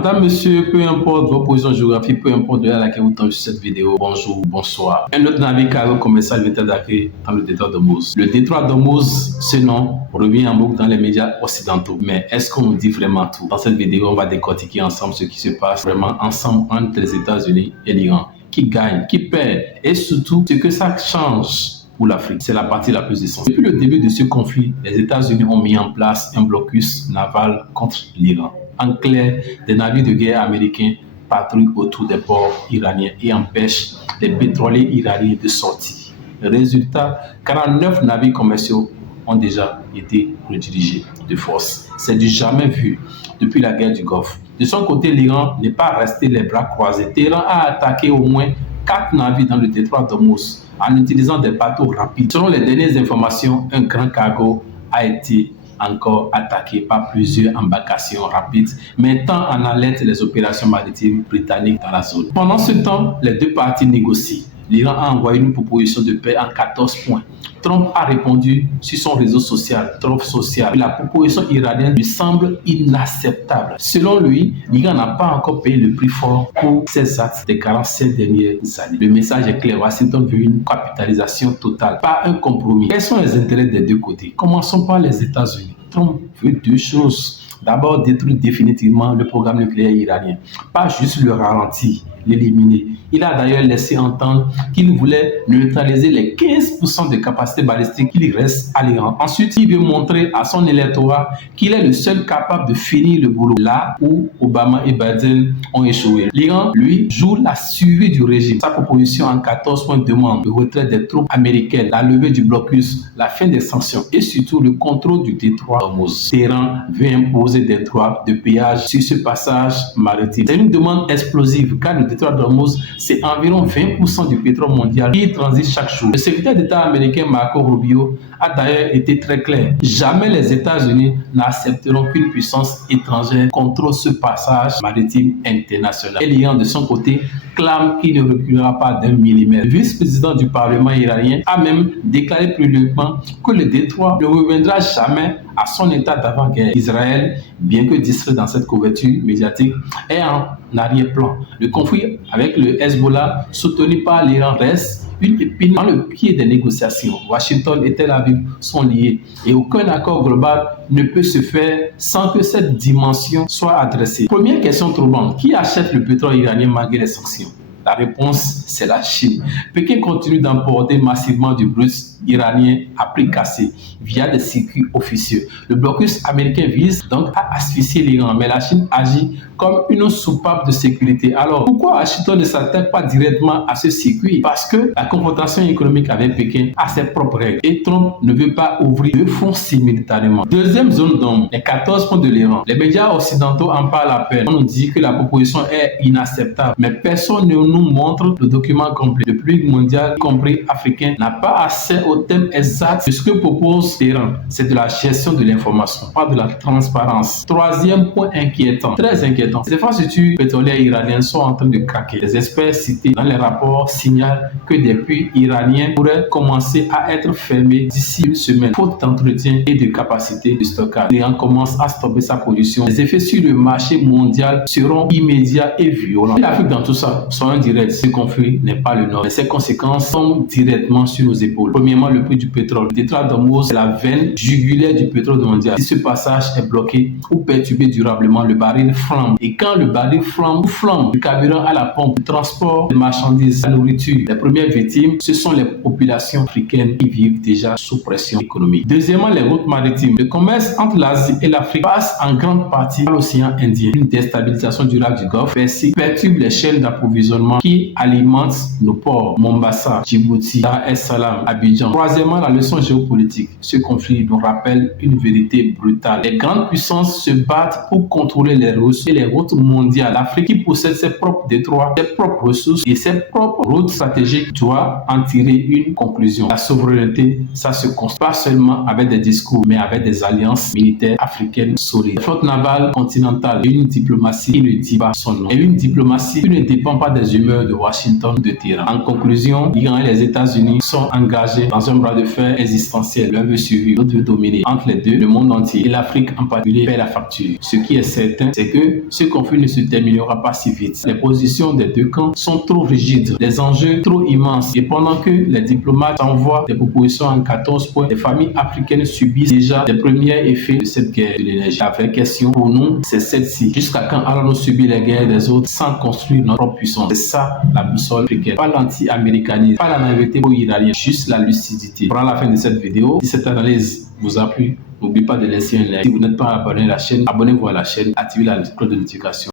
Madame, monsieur, peu importe vos positions géographiques, peu importe de là à laquelle vous tombez sur cette vidéo, bonjour, bonsoir. Un autre navire cargo commercial vient d'attaquer dans le détroit d'Ormuz. Le détroit d'Ormuz, ce nom revient en boucle dans les médias occidentaux. Mais est-ce qu'on nous dit vraiment tout? Dans cette vidéo, on va décortiquer ensemble ce qui se passe vraiment ensemble entre les États-Unis et l'Iran. Qui gagne, qui perd et surtout ce que ça change pour l'Afrique. C'est la partie la plus essentielle. Depuis le début de ce conflit, les États-Unis ont mis en place un blocus naval contre l'Iran. En clair, des navires de guerre américains patrouillent autour des ports iraniens et empêchent les pétroliers iraniens de sortir. Résultat, 49 navires commerciaux ont déjà été redirigés de force. C'est du jamais vu depuis la guerre du Golfe. De son côté, l'Iran n'est pas resté les bras croisés. Téhéran a attaqué au moins 4 navires dans le détroit d'Ormuz en utilisant des bateaux rapides. Selon les dernières informations, un grand cargo a été encore attaqué par plusieurs embarcations rapides, mettant en alerte les opérations maritimes britanniques dans la zone. Pendant ce temps, les deux parties négocient. L'Iran a envoyé une proposition de paix en 14 points. Trump a répondu sur son réseau social, Truth Social. La proposition iranienne lui semble inacceptable. Selon lui, l'Iran n'a pas encore payé le prix fort pour ses actes des 47 dernières années. Le message est clair. Washington veut une capitalisation totale, pas un compromis. Quels sont les intérêts des deux côtés? Commençons par les États-Unis. Trump veut deux choses. D'abord, détruire définitivement le programme nucléaire iranien. Pas juste le ralentir, l'éliminer. Il a d'ailleurs laissé entendre qu'il voulait neutraliser les 15% de capacité balistique qu'il reste à l'Iran. Ensuite, il veut montrer à son électorat qu'il est le seul capable de finir le boulot là où Obama et Biden ont échoué. L'Iran, lui, joue la survie du régime. Sa proposition en 14 points demande le retrait des troupes américaines, la levée du blocus, la fin des sanctions et surtout le contrôle du détroit d'Ormuz. Téhéran veut imposer des droits de péage sur ce passage maritime. C'est une demande explosive car le détroit d'Ormuz, c'est environ 20% du pétrole mondial qui transite chaque jour. Le secrétaire d'État américain Marco Rubio a d'ailleurs été très clair. Jamais les États-Unis n'accepteront qu'une puissance étrangère contrôle ce passage maritime international. Et l'Iran, de son côté, clame qu'il ne reculera pas d'un millimètre. Le vice-président du Parlement iranien a même déclaré publiquement que le détroit ne reviendra jamais à son état d'avant-guerre. Israël, bien que distrait dans cette couverture médiatique, est en arrière-plan. Le conflit avec le Hezbollah, soutenu par l'Iran, reste une épine dans le pied des négociations. Washington et Tel Aviv sont liés et aucun accord global ne peut se faire sans que cette dimension soit adressée. Première question troublante, qui achète le pétrole iranien malgré les sanctions? La réponse, c'est la Chine. Pékin continue d'importer massivement du brut iranien à prix cassé via des circuits officieux. Le blocus américain vise donc à asphyxier l'Iran, mais la Chine agit comme une soupape de sécurité. Alors, pourquoi Washington ne s'attaque pas directement à ce circuit? Parce que la confrontation économique avec Pékin a ses propres règles et Trump ne veut pas ouvrir deux fronts simultanément. Deuxième zone d'ombre, les 14 points de l'Iran. Les médias occidentaux en parlent à peine. On nous dit que la proposition est inacceptable, mais personne ne nous montre le document complet. Le public mondial, y compris africain, n'a pas accès au thème exact de ce que propose l'Iran. C'est de la gestion de l'information, pas de la transparence. Troisième point inquiétant, très inquiétant. Les infrastructures pétrolières iraniennes sont en train de craquer. Les experts cités dans les rapports signalent que des puits iraniens pourraient commencer à être fermés d'ici une semaine, faute d'entretien et de capacité de stockage. L'Iran commence à stopper sa production. Les effets sur le marché mondial seront immédiats et violents. Et l'Afrique dans tout ça, soyons directs, ce conflit n'est pas le nord. Mais ses conséquences sont directement sur nos épaules. Premièrement, le prix du pétrole. Le détroit d'Ormuz, c'est la veine jugulaire du pétrole mondial. Si ce passage est bloqué ou perturbé durablement, le baril flambe. Et quand le baril flambe, le carburant à la pompe, le transport de marchandises, la nourriture, les premières victimes, ce sont les populations africaines qui vivent déjà sous pression économique. Deuxièmement, les routes maritimes. Le commerce entre l'Asie et l'Afrique passe en grande partie par l'océan Indien. Une déstabilisation durable du Golfe perturbe les chaînes d'approvisionnement qui alimentent nos ports, Mombasa, Djibouti, Dar es Salaam, Abidjan. Troisièmement, la leçon géopolitique. Ce conflit nous rappelle une vérité brutale. Les grandes puissances se battent pour contrôler les ressources et les routes mondiales. L'Afrique, qui possède ses propres détroits, ses propres ressources et ses propres routes stratégiques, doit en tirer une conclusion. La souveraineté, ça se construit pas seulement avec des discours, mais avec des alliances militaires africaines solides. La flotte navale continentale et une diplomatie qui ne dit pas son nom. Et une diplomatie qui ne dépend pas des humeurs de Washington ou de Téhéran. En conclusion, l'Iran et les États-Unis sont engagés dans un bras de fer existentiel. L'un veut survivre, l'autre veut dominer. Entre les deux, le monde entier et l'Afrique en particulier paie la facture. Ce qui est certain, c'est que ce conflit ne se terminera pas si vite. Les positions des deux camps sont trop rigides, les enjeux trop immenses. Et pendant que les diplomates envoient des propositions en 14 points, les familles africaines subissent déjà les premiers effets de cette guerre de l'énergie. La vraie question pour nous, c'est celle-ci. Jusqu'à quand allons-nous subir les guerres des autres sans construire notre propre puissance? C'est ça la boussole africaine. Pas l'anti-américanisme, pas la naïveté pro-iranienne, juste la lucidité. Pour la fin de cette vidéo, si cette analyse vous a plu, n'oubliez pas de laisser un like. Si vous n'êtes pas abonné à la chaîne, abonnez-vous à la chaîne, activez la cloche de notification.